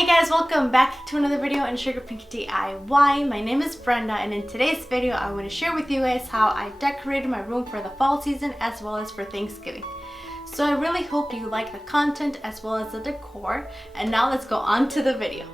Hey guys, welcome back to another video in SugarPinkDIY. My name is Brenda, and in today's video I want to share with you guys how I decorated my room for the fall season as well as for Thanksgiving. So I really hope you like the content as well as the decor, and now let's go on to the video.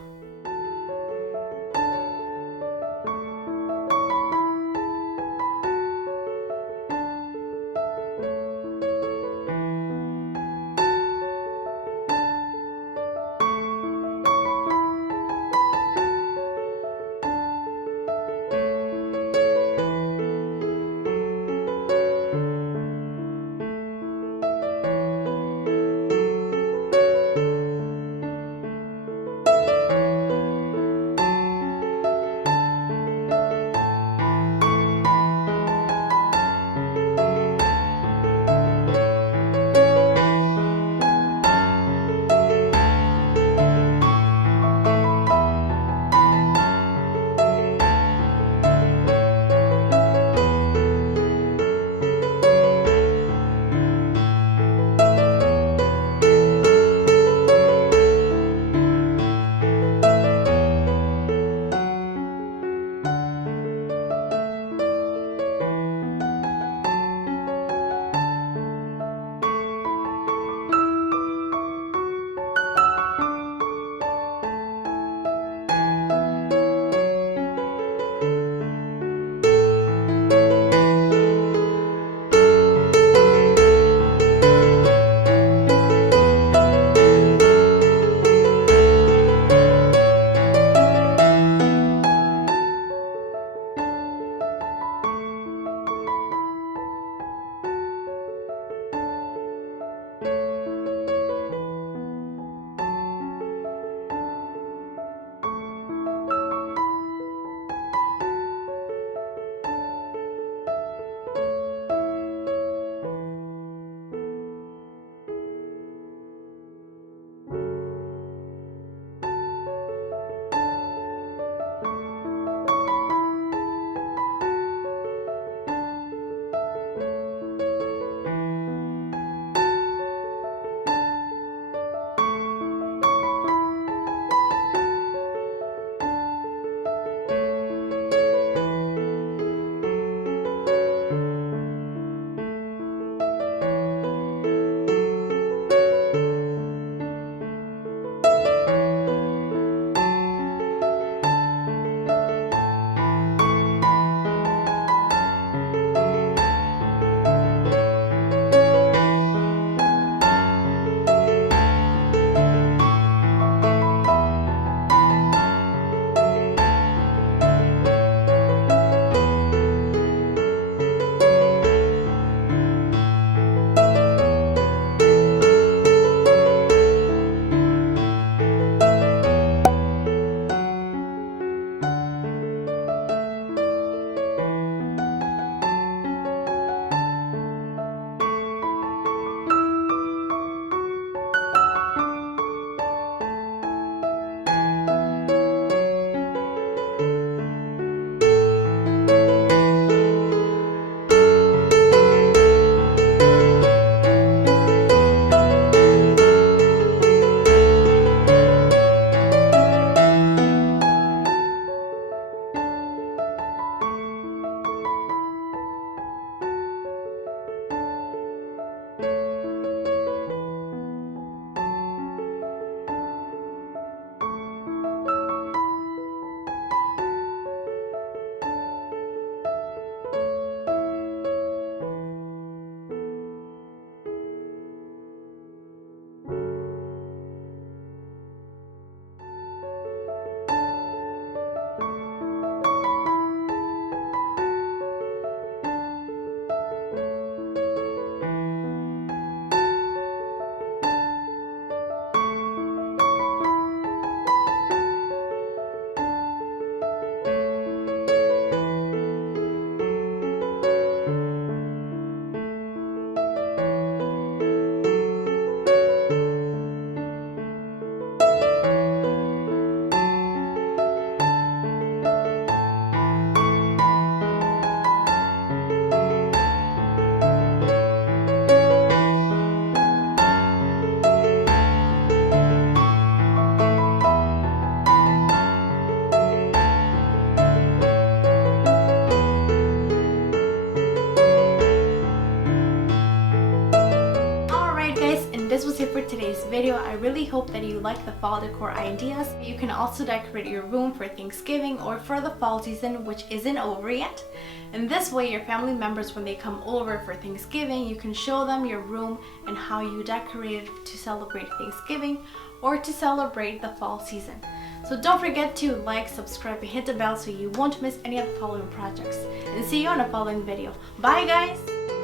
watching. This was it for today's video. I really hope that you like the fall decor ideas. You can also decorate your room for Thanksgiving or for the fall season, which isn't over yet. And this way your family members, when they come over for Thanksgiving, you can show them your room and how you decorated to celebrate Thanksgiving or to celebrate the fall season. So don't forget to like, subscribe, and hit the bell so you won't miss any of the following projects. And see you on a following video. Bye guys!